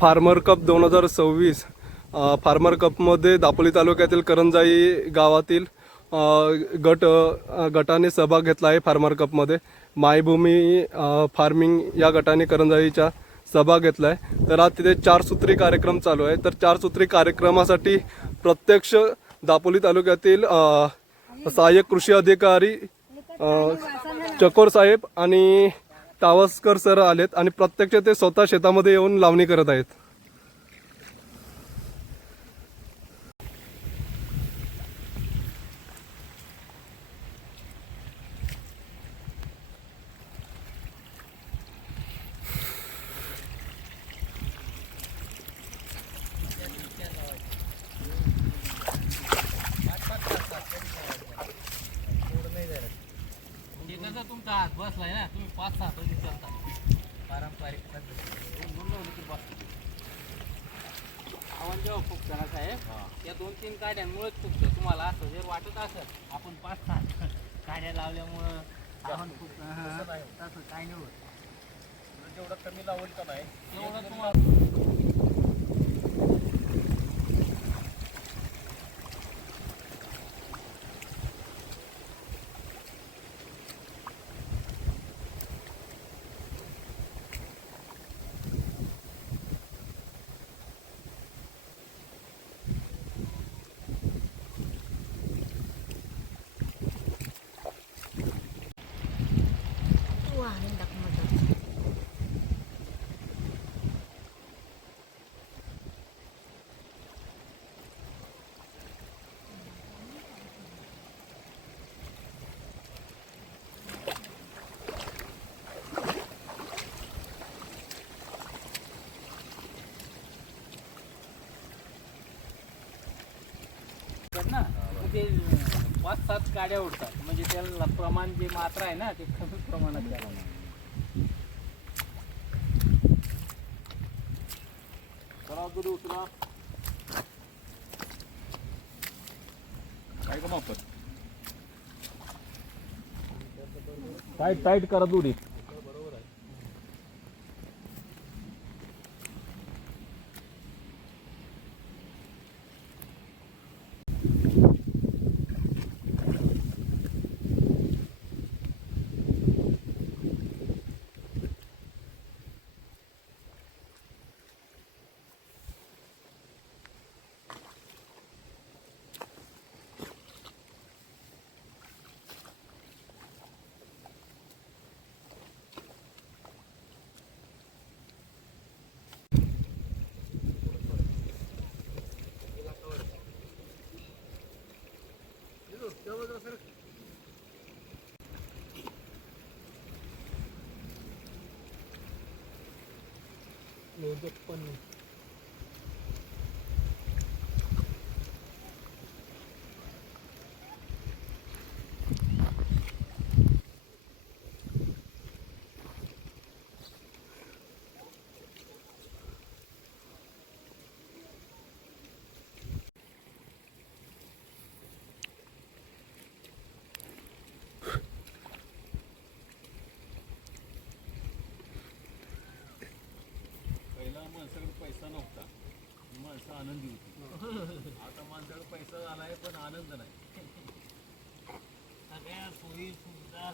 Farmer cup 2026 farmer कपमध्ये दापोली तालुक्यातील करंजाई गावातील गटाने सहभाग घेतला आहे. फार्मर कपमध्ये मायभूमी फार्मिंग या गटाने करंजाईचा सहभाग घेतला आहे. तर आज तिथे 4 सूत्री कार्यक्रम चालू आहे. तर 4 सूत्री कार्यक्रमासाठी प्रत्यक्ष दापोली तालुक्यातील सहाय्यक कृषी अधिकारी चकोर साहेब आणि टावस्कर सर आलेत आणि प्रत्यक्ष ते स्वतः शेतामध्ये येऊन लावणी करत आहेत. तुमचा हात बसलाय ना, तुम्ही 5-6 पद्धती चालता पारंपरिक पद्धती आव्हान जेव्हा फुगतं ना साहेब, या 2-3 काड्यांमुळेच फुगतं. तुम्हाला असं जर वाटत असेल आपण 5-6 काड्या लावल्यामुळं आव्हान फुगतं, तसं काय नाही होत. जेवढं कमी लावल का नाही तेवढं तुम्हाला ना ते 5-7 काड्या उडतात. म्हणजे त्याला प्रमाण जे मात्रा आहे ना ते कमी प्रमाणात द्यावं. काय का मापत टाईट करा दुरी. माणसाकडे पैसा नव्हता, माणसं आनंदी होती. आता माणसाकडे पैसा झालाय पण आनंद नाही. सगळ्या सोयी सुविधा